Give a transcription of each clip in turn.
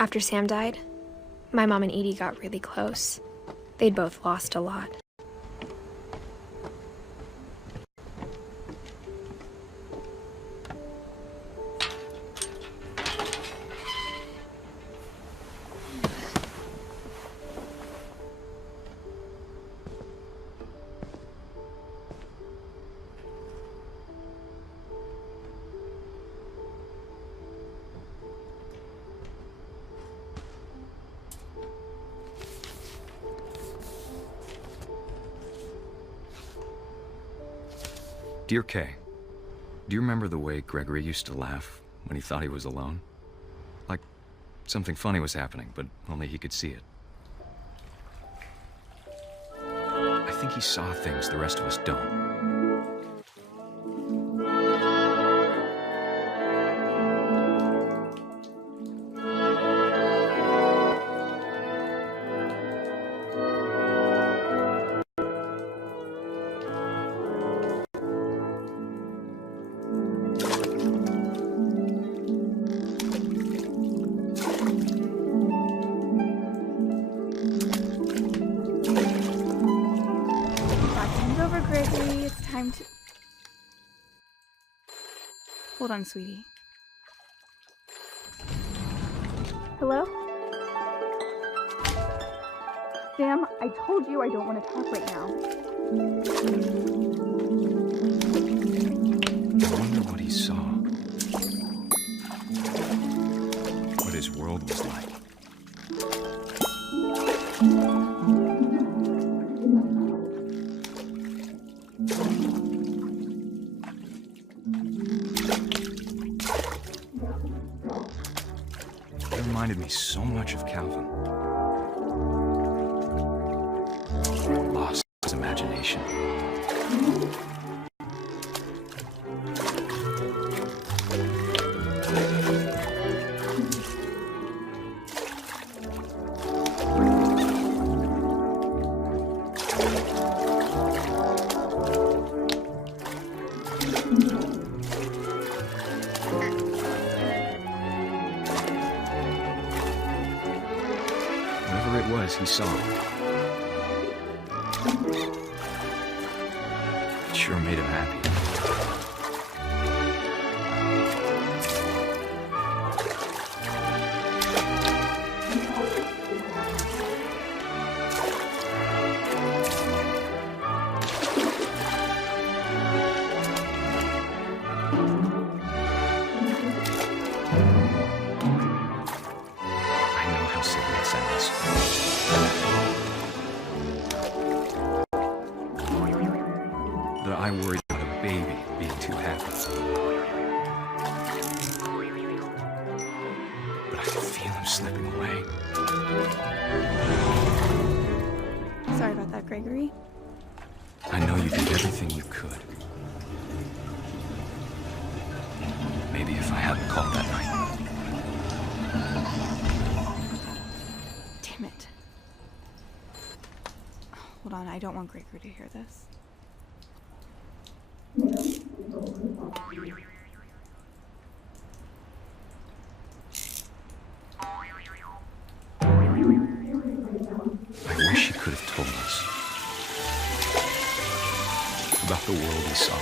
After Sam died, my mom and Edie got really close. They'd both lost a lot. Dear Kay, do you remember the way Gregory used to laugh when he thought he was alone? Like something funny was happening, but only he could see it. I think he saw things the rest of us don't. Gregory, it's time to... Hold on, sweetie. Hello? Sam, I told you I don't want to talk right now. I wonder what he saw. What his world was like. It reminded me so much of Calvin. Lost his imagination. Whatever it was, he saw it. It sure made him happy. I know how silly it sounds. But I worried about a baby being too happy. But I could feel him slipping away. Sorry about that, Gregory. I know you did everything you could. Maybe if I hadn't called that night. Damn it. Hold on, I don't want Gregory to hear this. I wish he could have told us about the world he saw.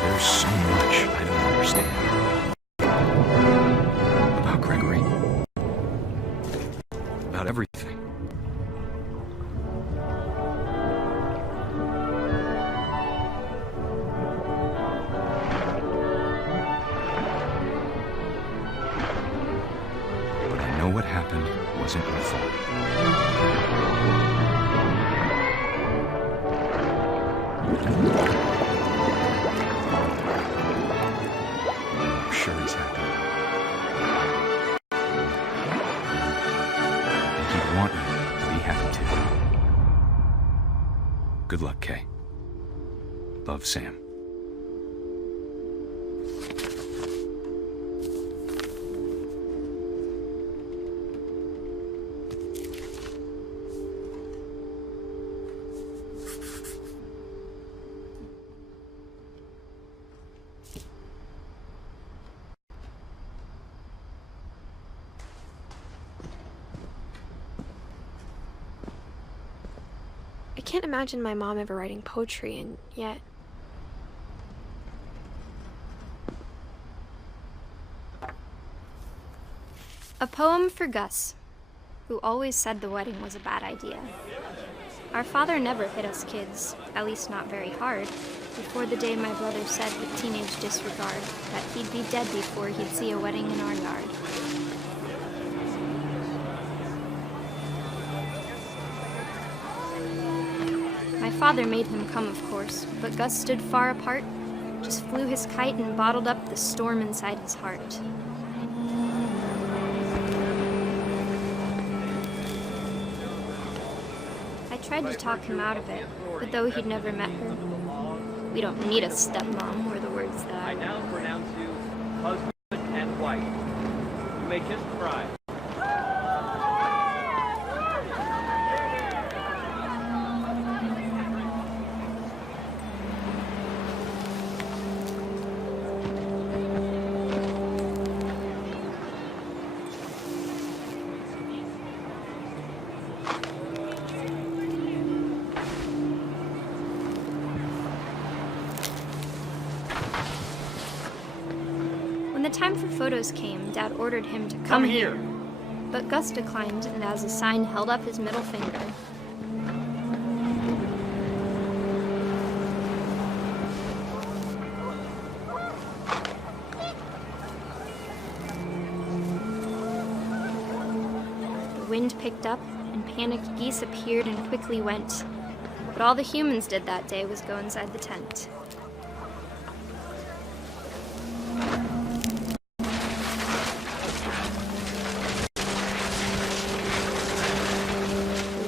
There's so much I don't understand about Gregory, about everything. But I know what happened wasn't your fault. Good luck, Kay. Love, Sam. I can't imagine my mom ever writing poetry, and yet... A poem for Gus, who always said the wedding was a bad idea. Our father never hit us kids, at least not very hard, before the day my brother said with teenage disregard that he'd be dead before he'd see a wedding in our yard. My father made him come, of course, but Gus stood far apart, just flew his kite and bottled up the storm inside his heart. I tried to talk him out of it, but though he'd never met her, we don't need a stepmom, were the words that I now pronounce you husband and wife. You may kiss the bride. When the time for photos came, Dad ordered him to come here. But Gus declined, and as a sign held up his middle finger. The wind picked up, and panicked geese appeared and quickly went. But all the humans did that day was go inside the tent.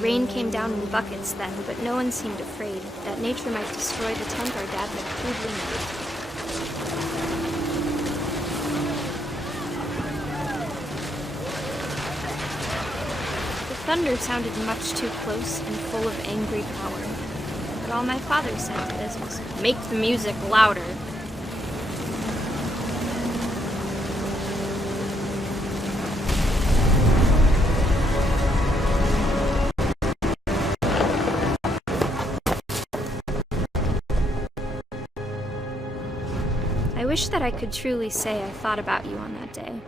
Rain came down in buckets then, but no one seemed afraid that nature might destroy the tent our dad had crudely made. The thunder sounded much too close and full of angry power, but all my father said to this was, "Make the music louder." I wish that I could truly say I thought about you on that day.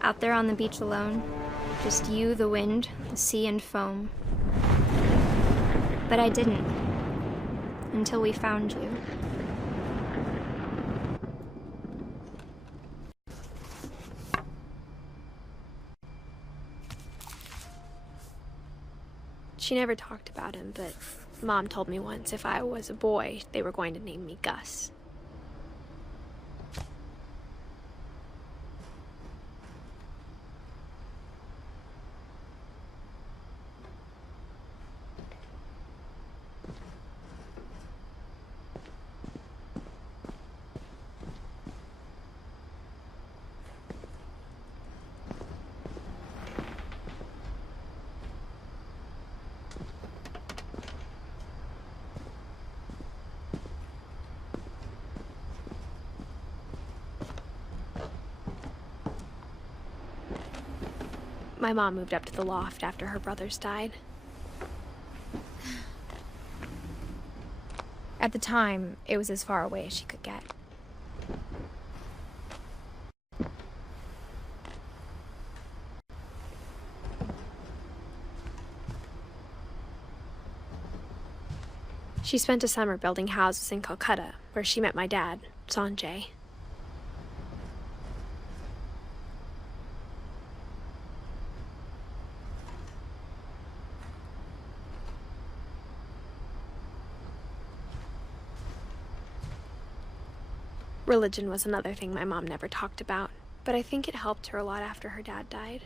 Out there on the beach alone, just you, the wind, the sea, and foam. But I didn't, until we found you. She never talked about him, but Mom told me once if I was a boy, they were going to name me Gus. My mom moved up to the loft after her brothers died. At the time, it was as far away as she could get. She spent a summer building houses in Calcutta, where she met my dad, Sanjay. Religion was another thing my mom never talked about, but I think it helped her a lot after her dad died.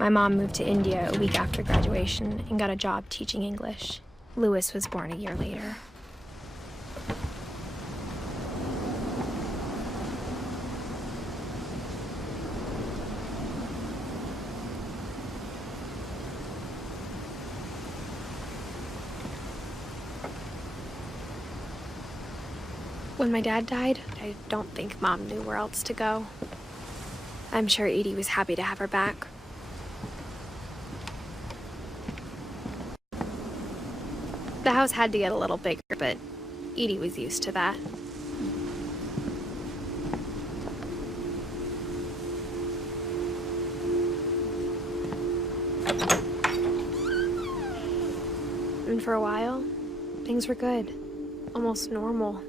My mom moved to India a week after graduation and got a job teaching English. Louis was born a year later. When my dad died, I don't think Mom knew where else to go. I'm sure Edie was happy to have her back. The house had to get a little bigger, but Edie was used to that. And for a while, things were good. Almost normal.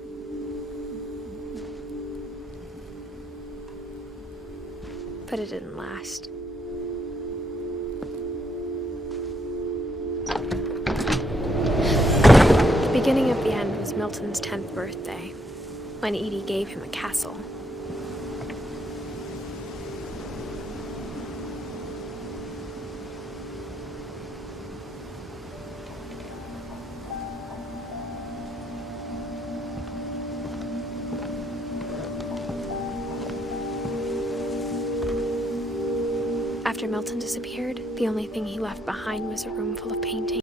But it didn't last. The beginning of the end was Milton's 10th birthday, when Edie gave him a castle. After Milton disappeared, the only thing he left behind was a room full of paintings.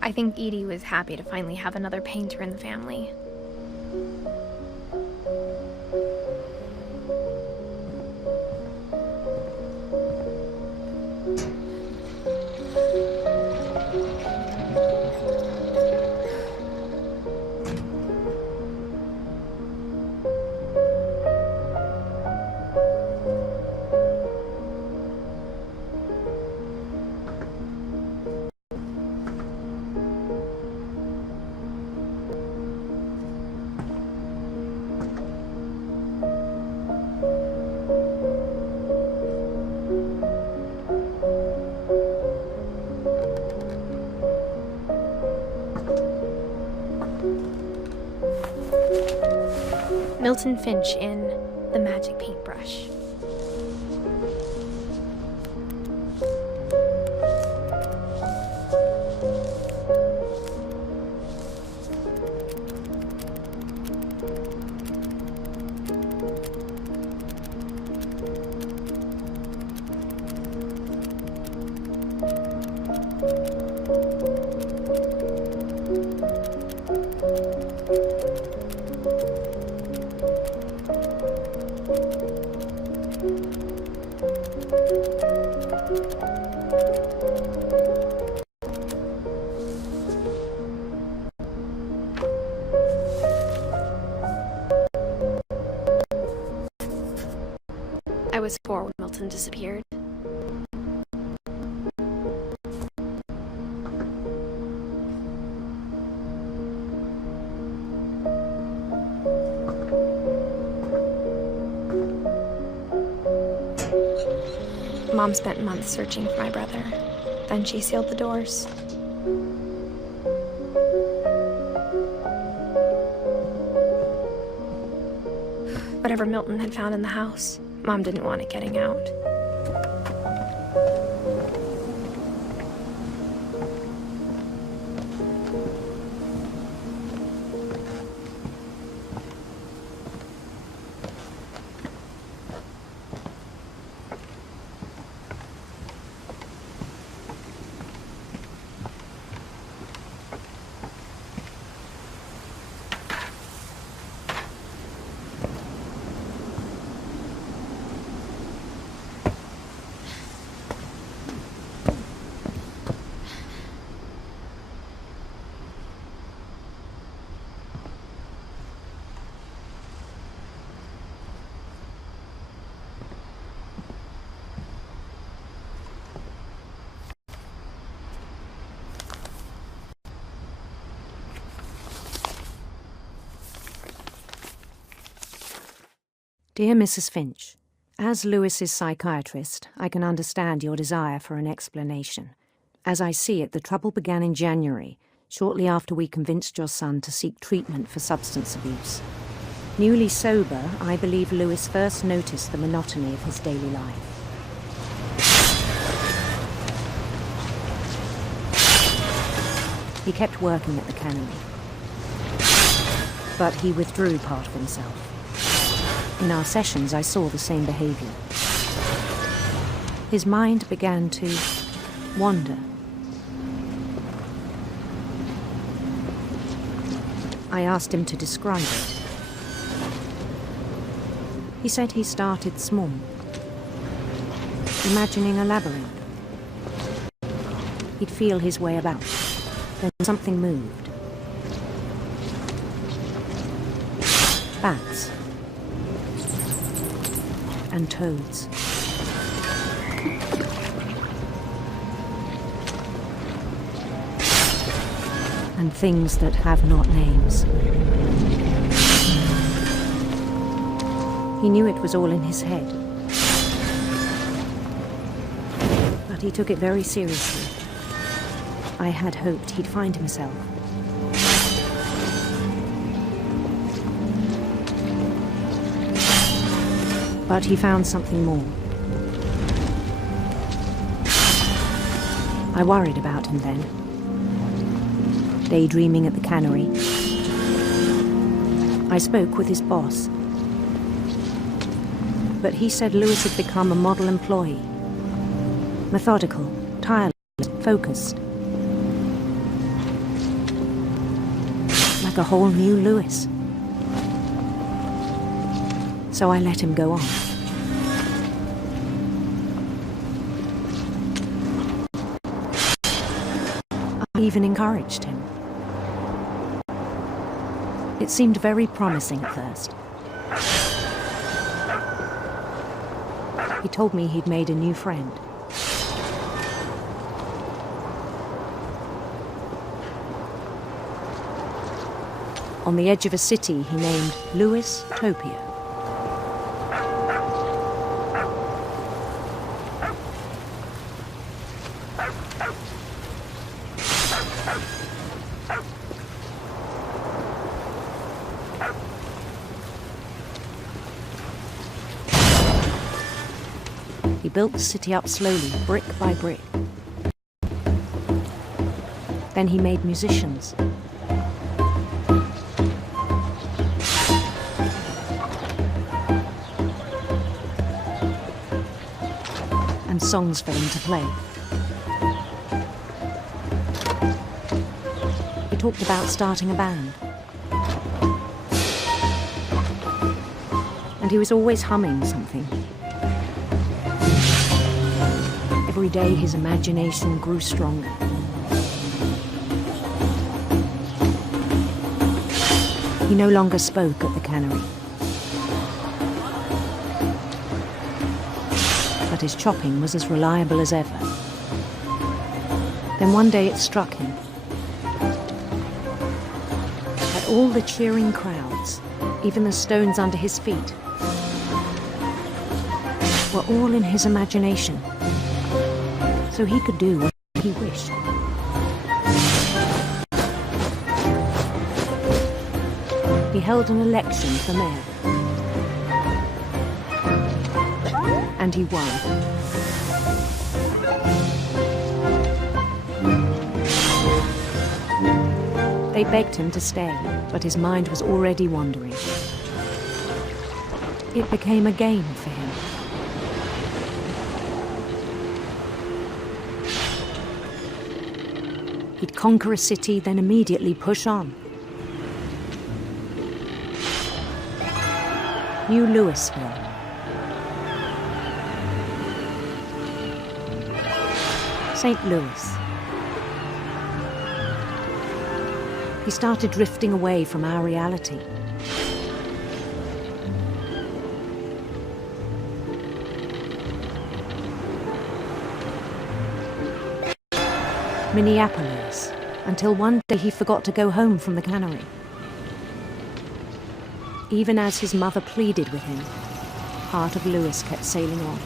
I think Edie was happy to finally have another painter in the family. Milton Finch in The Magic Paintbrush. I was 4 when Milton disappeared. Mom spent months searching for my brother. Then she sealed the doors. Whatever Milton had found in the house, Mom didn't want it getting out. Dear Mrs. Finch, as Lewis's psychiatrist, I can understand your desire for an explanation. As I see it, the trouble began in January, shortly after we convinced your son to seek treatment for substance abuse. Newly sober, I believe Lewis first noticed the monotony of his daily life. He kept working at the cannery, but he withdrew part of himself. In our sessions, I saw the same behavior. His mind began to wander. I asked him to describe it. He said he started small, imagining a labyrinth. He'd feel his way about. Then something moved. Bats. And toads. And things that have not names. He knew it was all in his head. But he took it very seriously. I had hoped he'd find himself. But he found something more. I worried about him then. Daydreaming at the cannery. I spoke with his boss. But he said Lewis had become a model employee. Methodical, tireless, focused. Like a whole new Lewis. So I let him go on. I even encouraged him. It seemed very promising at first. He told me he'd made a new friend. On the edge of a city he named Lewis Topia. He built the city up slowly, brick by brick. Then he made musicians. And songs for them to play. He talked about starting a band. And he was always humming something. Every day his imagination grew stronger. He no longer spoke at the cannery. But his chopping was as reliable as ever. Then one day it struck him that all the cheering crowds, even the stones under his feet, were all in his imagination, so he could do what he wished. He held an election for mayor. And he won. They begged him to stay, but his mind was already wandering. It became a game for him. He'd conquer a city, then immediately push on. New Louisville. St. Louis. He started drifting away from our reality. Minneapolis, until one day he forgot to go home from the cannery. Even as his mother pleaded with him, heart of Lewis kept sailing on.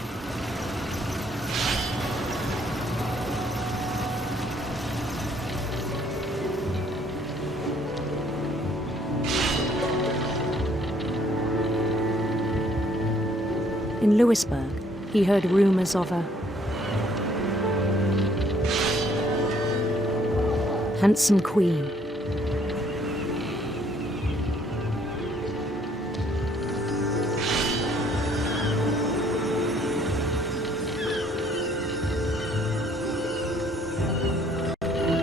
In Lewisburg, he heard rumors of a handsome queen.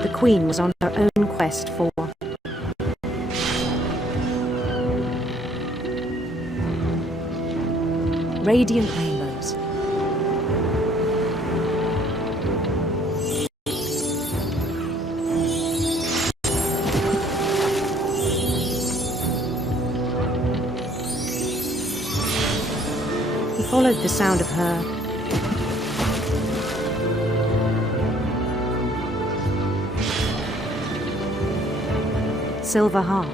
The queen was on her own quest for radiant rainbows. He followed the sound of her silver harp.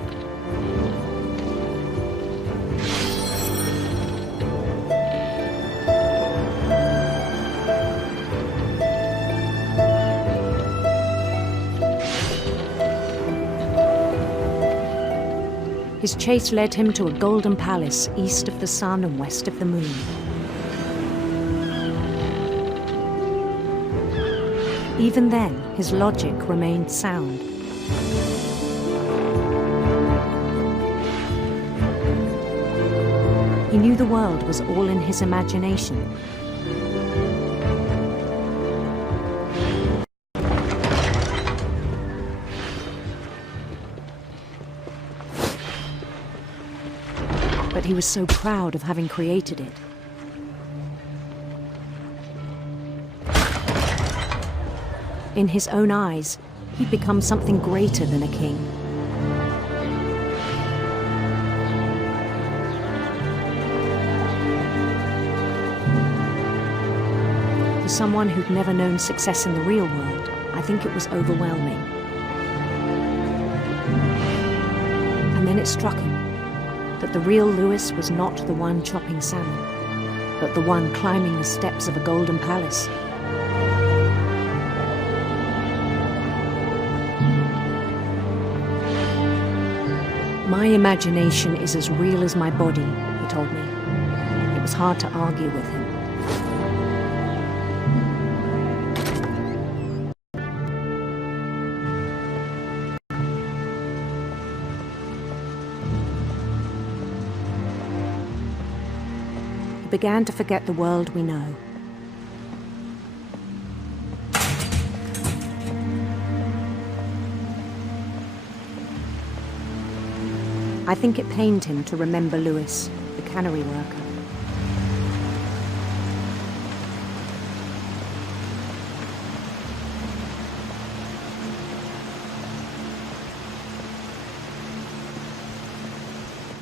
His chase led him to a golden palace east of the sun and west of the moon. Even then, his logic remained sound. He knew the world was all in his imagination. But he was so proud of having created it. In his own eyes, he'd become something greater than a king. For someone who'd never known success in the real world, I think it was overwhelming. And then it struck him that the real Lewis was not the one chopping salmon, but the one climbing the steps of a golden palace. My imagination is as real as my body, he told me. It was hard to argue with him. He began to forget the world we know. I think it pained him to remember Lewis, the cannery worker.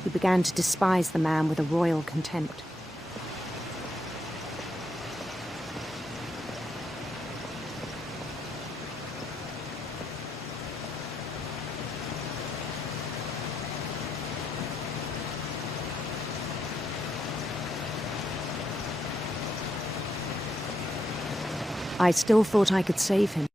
He began to despise the man with a royal contempt. I still thought I could save him.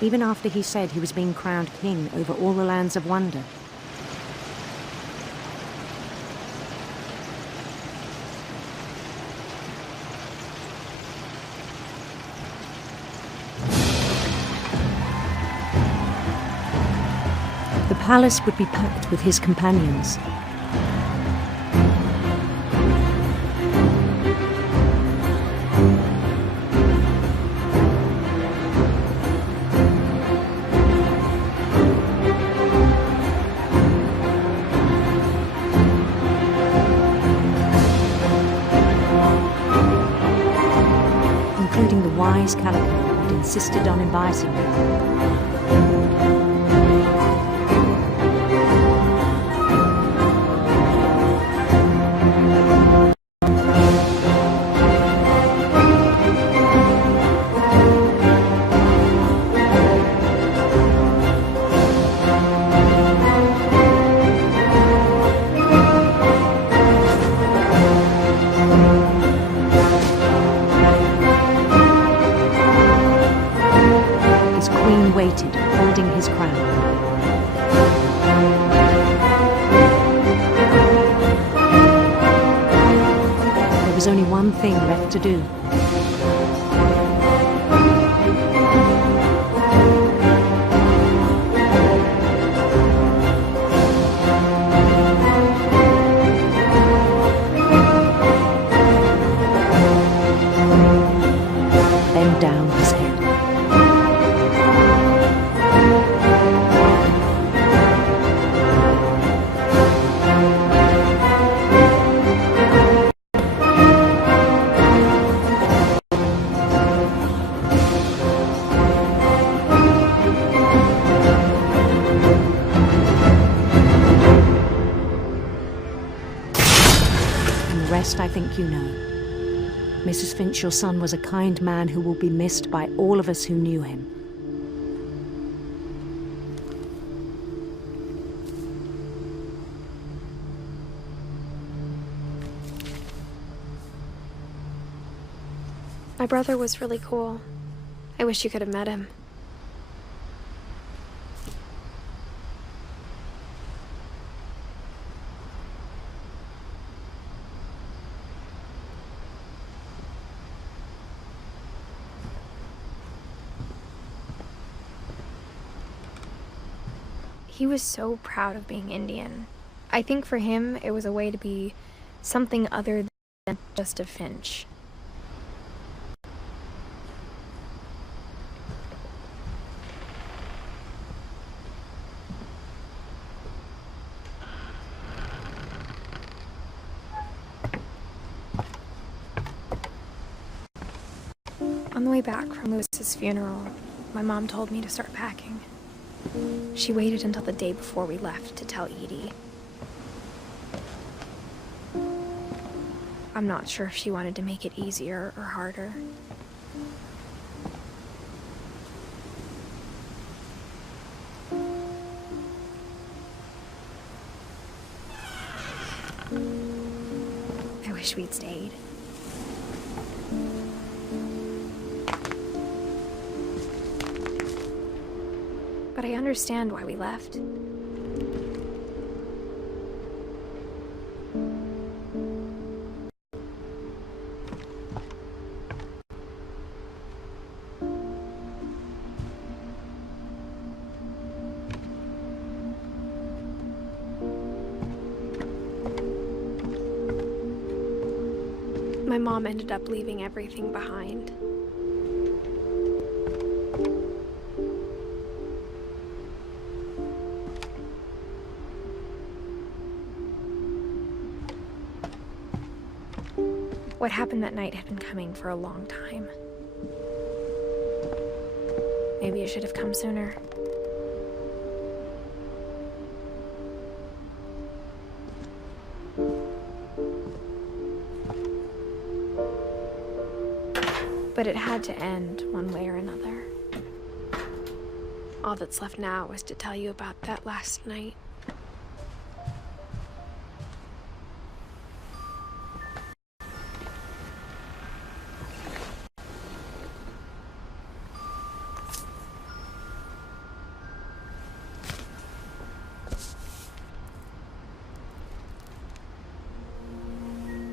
Even after he said he was being crowned king over all the lands of wonder. The palace would be packed with his companions. Including the wise Calico who'd insisted on inviting me. thing left to do. Bend down his head. And the rest I think you know. Mrs. Finch, your son was a kind man who will be missed by all of us who knew him. My brother was really cool. I wish you could have met him. He was so proud of being Indian. I think for him, it was a way to be something other than just a Finch. On the way back from Lewis's funeral, my mom told me to start packing. She waited until the day before we left to tell Edie. I'm not sure if she wanted to make it easier or harder. I wish we'd stayed. But I understand why we left. My mom ended up leaving everything behind. What happened that night had been coming for a long time. Maybe it should have come sooner. But it had to end one way or another. All that's left now is to tell you about that last night.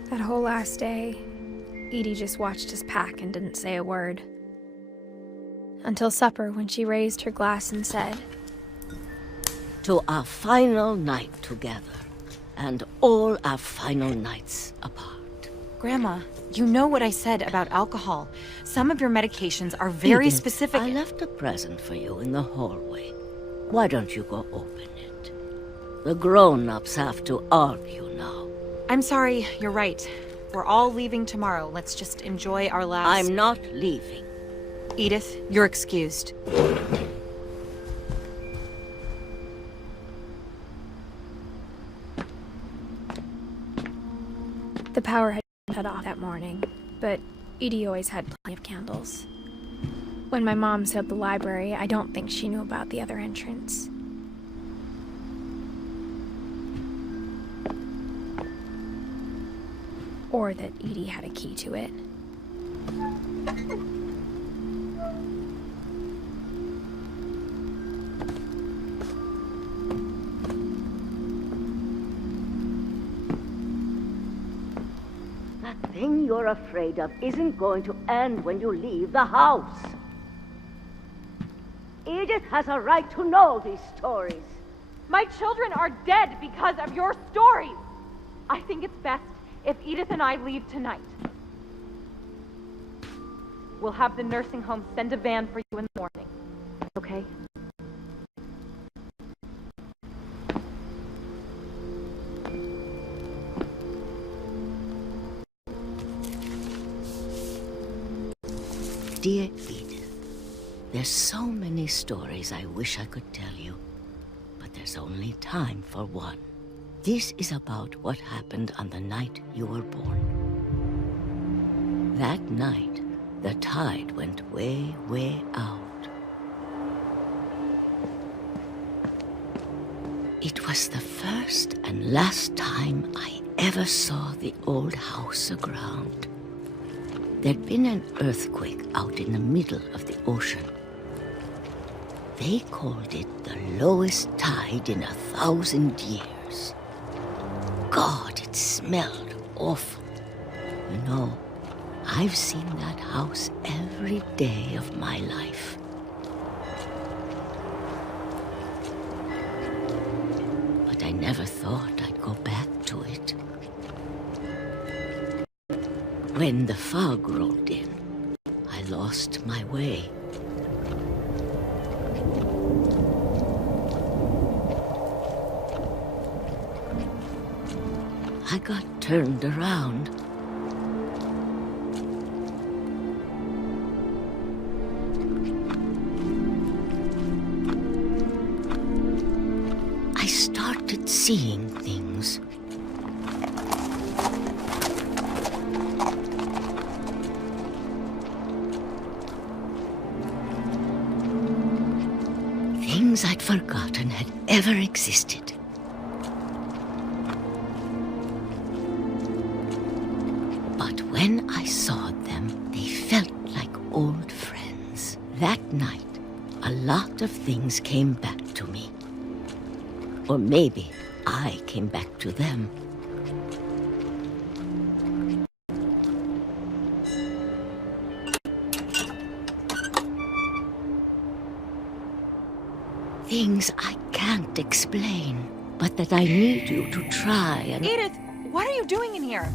That whole last day, Edie just watched us pack and didn't say a word. Until supper, when she raised her glass and said, "To our final night together, and all our final nights apart." Grandma, you know what I said about alcohol. Some of your medications are very Edith, specific. I left a present for you in the hallway. Why don't you go open it? The grown-ups have to argue now. I'm sorry, you're right. We're all leaving tomorrow. Let's just enjoy our last... I'm not leaving. Edith, you're excused. the power had been shut off that morning, but Edie always had plenty of candles. When my mom sealed the library, I don't think she knew about the other entrance. Or that Edie had a key to it. thing you're afraid of isn't going to end when you leave the house. Edith has a right to know these stories. My children are dead because of your stories. I think it's best if Edith and I leave tonight. We'll have the nursing home send a van for you in the morning. Okay? Dear Edith, there's so many stories I wish I could tell you, but there's only time for one. This is about what happened on the night you were born. That night, the tide went way, way out. It was the first and last time I ever saw the old house aground. There'd been an earthquake out in the middle of the ocean. They called it the lowest tide in 1,000 years. God, it smelled awful. You know, I've seen that house every day of my life. But I never thought I'd go back to it. When the fog rolled in, I lost my way. I got turned around. I started seeing things. Things I'd forgotten had ever existed. But when I saw them, they felt like old friends. That night, a lot of things came back to me. Or maybe I came back to them. Things I can't explain, but that I need you to try and... Edith, what are you doing in here?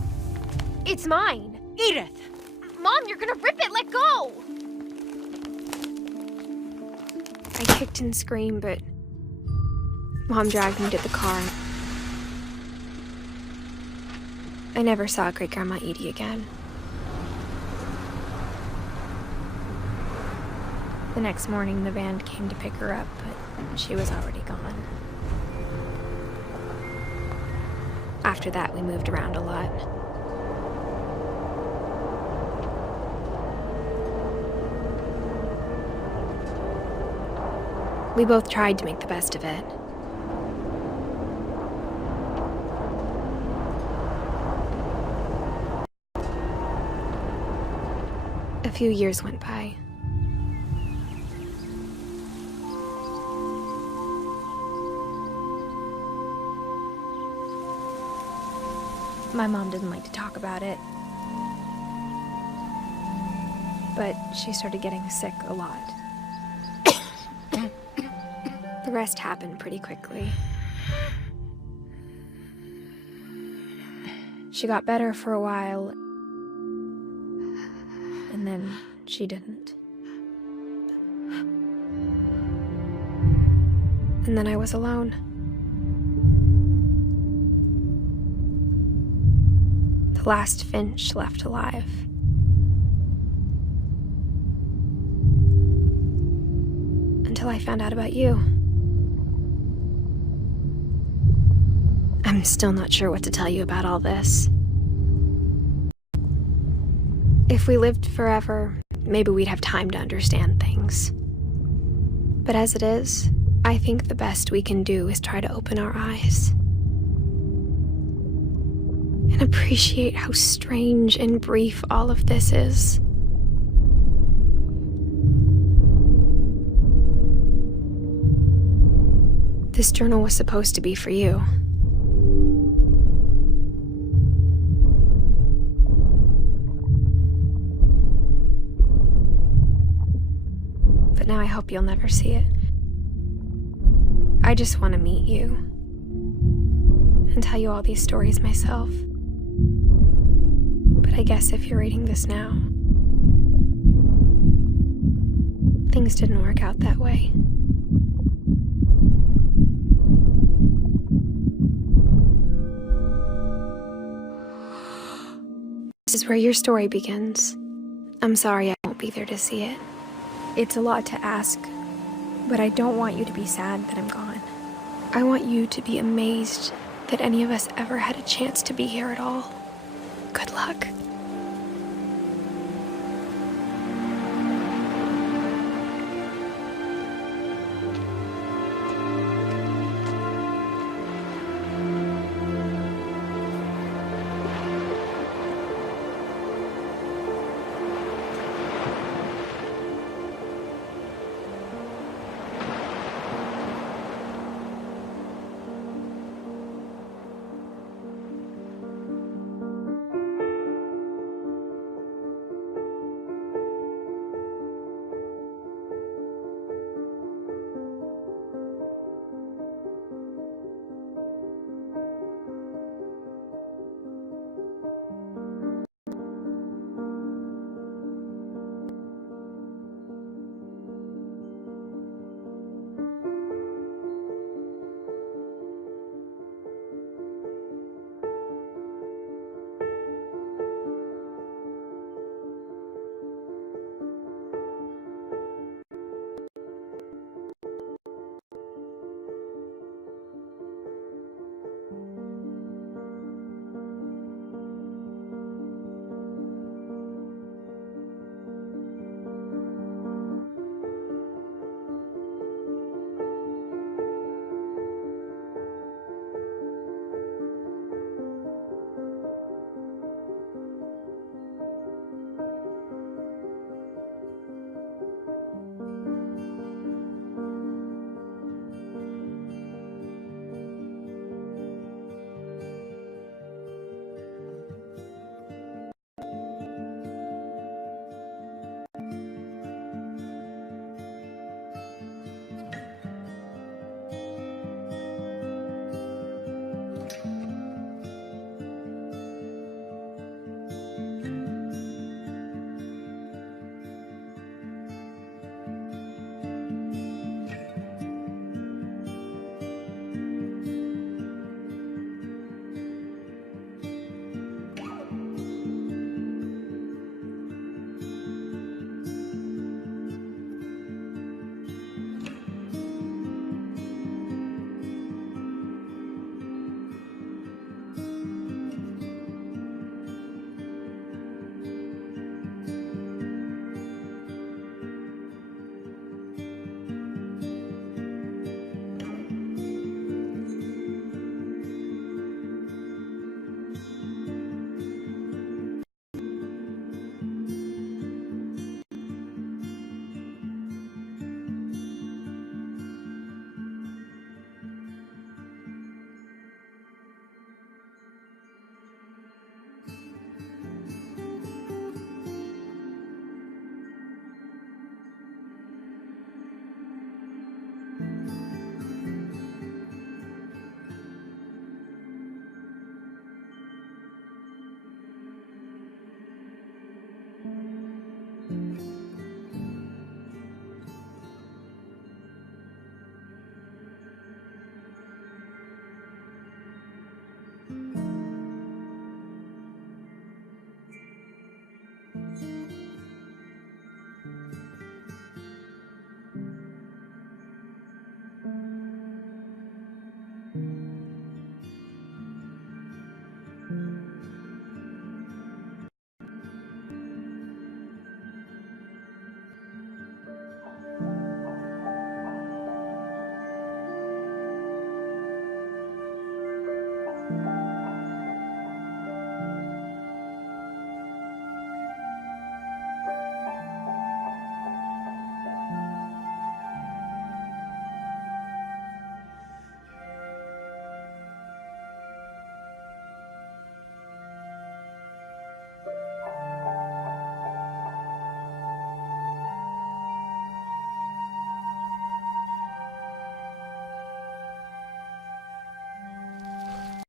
It's mine. Edith! Mom, you're gonna rip it! Let go! I kicked and screamed, but Mom dragged me to the car. I never saw Great-Grandma Edie again. The next morning, the van came to pick her up, but she was already gone. After that, we moved around a lot. We both tried to make the best of it. A few years went by. My mom didn't like to talk about it, but she started getting sick a lot. The rest happened pretty quickly. She got better for a while, and then she didn't. And then I was alone. The last Finch left alive. Until I found out about you. I'm still not sure what to tell you about all this. If we lived forever, maybe we'd have time to understand things. But as it is, I think the best we can do is try to open our eyes. And appreciate how strange and brief all of this is. This journal was supposed to be for you. hope you'll never see it. I just want to meet you and tell you all these stories myself. But I guess if you're reading this now, things didn't work out that way. This is where your story begins. I'm sorry I won't be there to see it. It's a lot to ask, but I don't want you to be sad that I'm gone. I want you to be amazed that any of us ever had a chance to be here at all. Good luck.